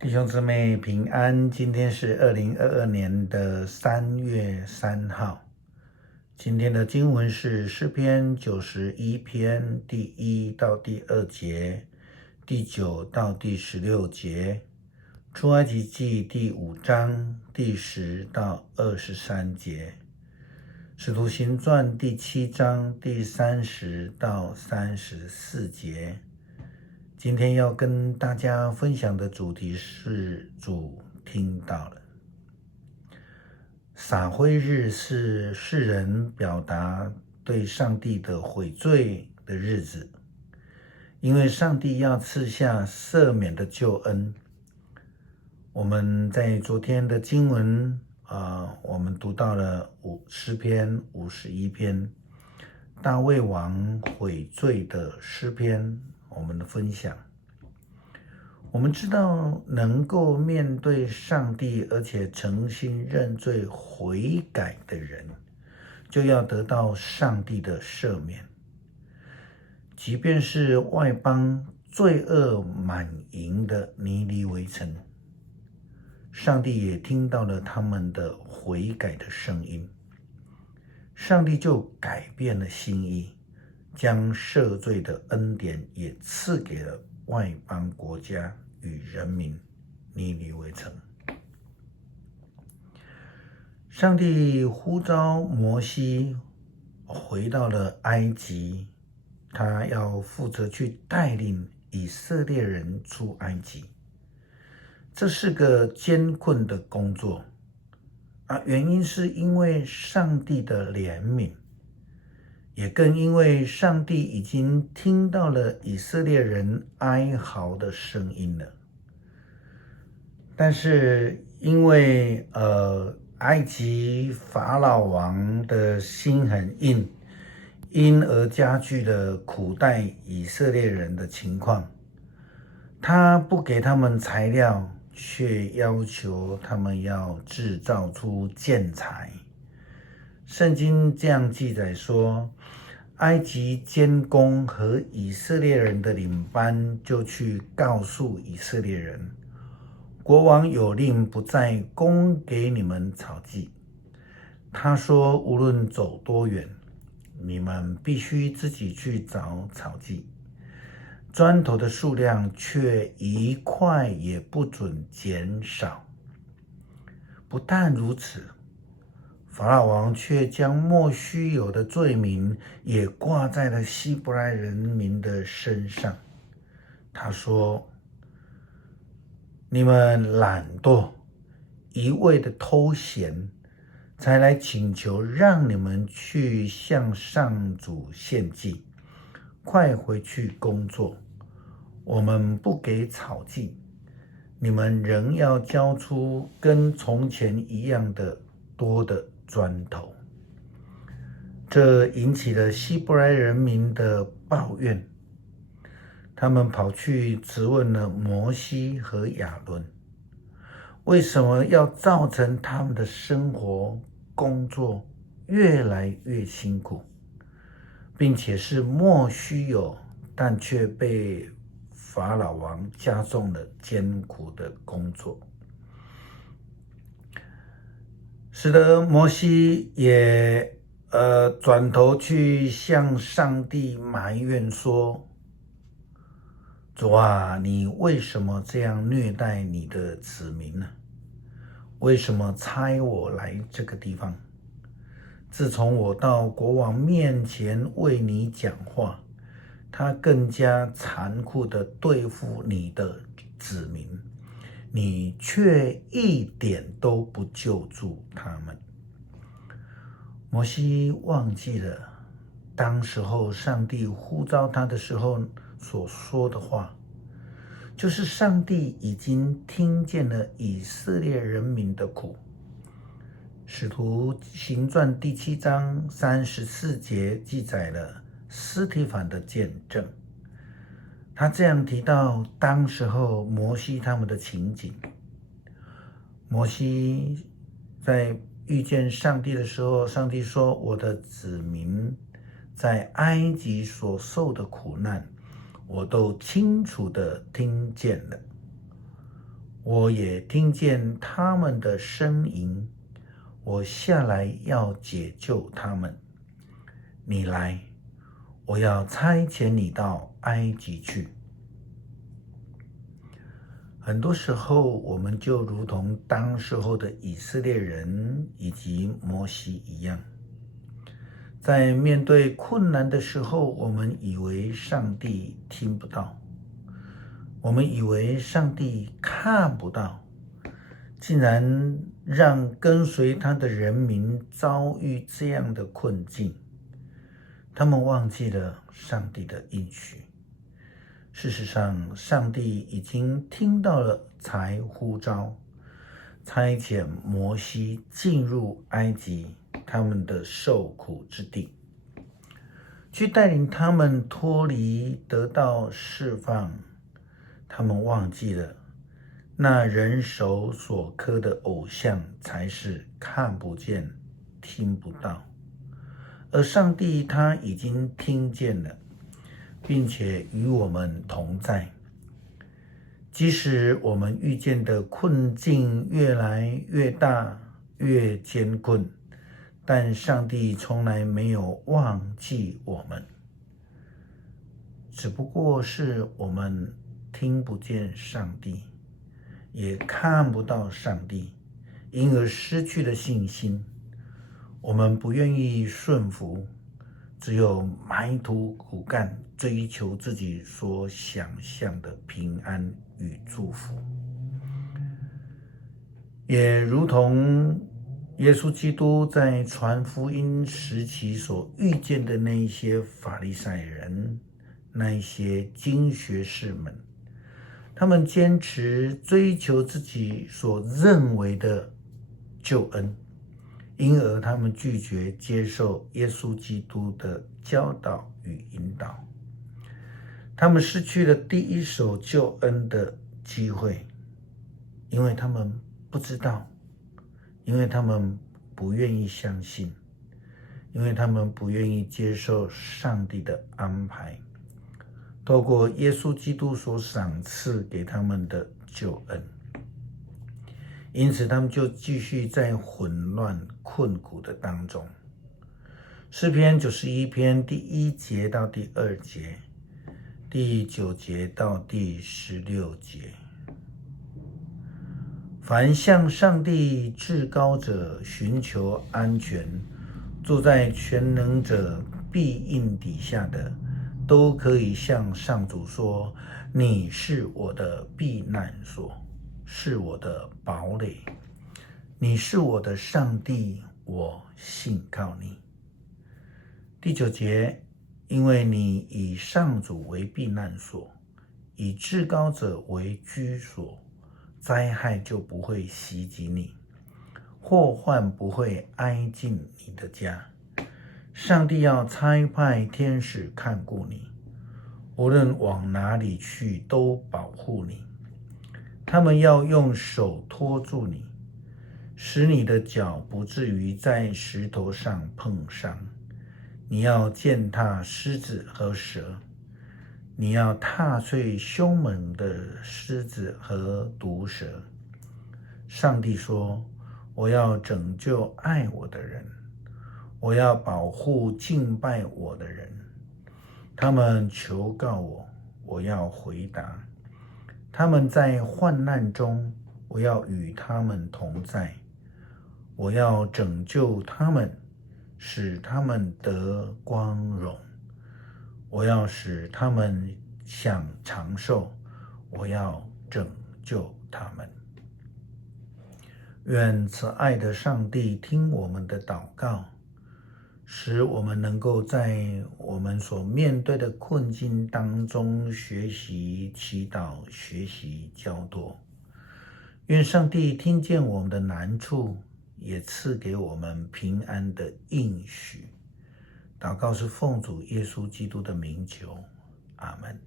弟兄姊妹平安，今天是2022年的3月3号。今天的经文是诗篇91篇第1到第2节，第9到第16节，出埃及记第5章第10到23节，使徒行传第7章第30到34节。今天要跟大家分享的主题是主听到了。撒灰日是世人表达对上帝的悔罪的日子，因为上帝要赐下赦免的救恩。我们在昨天的经文我们读到了诗篇51篇，大卫王悔罪的诗篇，我们的分享。我们知道能够面对上帝而且诚心认罪悔改的人，就要得到上帝的赦免。即便是外邦罪恶满盈的尼尼微城，上帝也听到了他们的悔改的声音，上帝就改变了心意，将赦罪的恩典也赐给了外邦国家与人民尼尼微城。上帝呼召摩西回到了埃及，他要负责去带领以色列人出埃及。这是个艰困的工作原因是因为上帝的怜悯，也更因为上帝已经听到了以色列人哀嚎的声音了。但是因为埃及法老王的心很硬，因而加剧了苦待以色列人的情况。他不给他们材料，却要求他们要制造出建材。圣经这样记载说，埃及监工和以色列人的领班就去告诉以色列人，国王有令不再供给你们草剂。他说，无论走多远，你们必须自己去找草剂，砖头的数量却一块也不准减少。不但如此，法老王却将莫须有的罪名也挂在了希伯来人民的身上。他说，你们懒惰，一味的偷闲，才来请求让你们去向上主献祭，快回去工作。我们不给草剂，你们仍要交出跟从前一样的多的砖头。这引起了希伯来人民的抱怨，他们跑去质问了摩西和亚伦，为什么要造成他们的生活工作越来越辛苦，并且是莫须有，但却被法老王加重了艰苦的工作。使得摩西也转头去向上帝埋怨说，主啊，你为什么这样虐待你的子民呢？为什么差我来这个地方？自从我到国王面前为你讲话，他更加残酷地对付你的子民，你却一点都不救助他们。摩西忘记了当时候上帝呼召他的时候所说的话，就是上帝已经听见了以色列人民的苦。使徒行传第7章34节记载了司提反的见证，他这样提到当时候摩西他们的情景。摩西在遇见上帝的时候，上帝说，我的子民在埃及所受的苦难，我都清楚地听见了。我也听见他们的呻吟，我下来要解救他们。你来，我要差遣你到埃及去。很多时候，我们就如同当时候的以色列人以及摩西一样，在面对困难的时候，我们以为上帝听不到，我们以为上帝看不到，竟然让跟随他的人民遭遇这样的困境。他们忘记了上帝的应许。事实上，上帝已经听到了，才呼召差遣摩西进入埃及他们的受苦之地，去带领他们脱离，得到释放。他们忘记了，那人手所刻的偶像才是看不见、听不到，而上帝他已经听见了，并且与我们同在。即使我们遇见的困境越来越大、越艰困，但上帝从来没有忘记我们，只不过是我们听不见上帝，也看不到上帝，因而失去了信心。我们不愿意顺服，只有埋头苦干，追求自己所想象的平安与祝福。也如同耶稣基督在传福音时期所遇见的那一些法利赛人，那一些经学士们，他们坚持追求自己所认为的救恩，因而他们拒绝接受耶稣基督的教导与引导。他们失去了第一手救恩的机会，因为他们不知道，因为他们不愿意相信，因为他们不愿意接受上帝的安排，透过耶稣基督所赏赐给他们的救恩。因此他们就继续在混乱困苦的当中。诗篇91篇第1节到第2节，第9节到第16节。凡向上帝至高者寻求安全，住在全能者庇荫底下的，都可以向上主说：你是我的避难所，是我的堡垒，你是我的上帝，我信靠你。第9节，因为你以上主为避难所，以至高者为居所，灾害就不会袭击你，祸患不会挨近你的家。上帝要差派天使看顾你，无论往哪里去都保护你。他们要用手托住你，使你的脚不至于在石头上碰伤。你要践踏狮子和蛇，你要踏碎凶猛的狮子和毒蛇。上帝说：我要拯救爱我的人，我要保护敬拜我的人。他们求告我，我要回答。他们在患难中，我要与他们同在。我要拯救他们，使他们得光荣。我要使他们享长寿，我要拯救他们。愿慈爱的上帝听我们的祷告，使我们能够在我们所面对的困境当中学习祈祷，学习交托。愿上帝听见我们的难处，也赐给我们平安的应许。祷告是奉主耶稣基督的名求，阿们。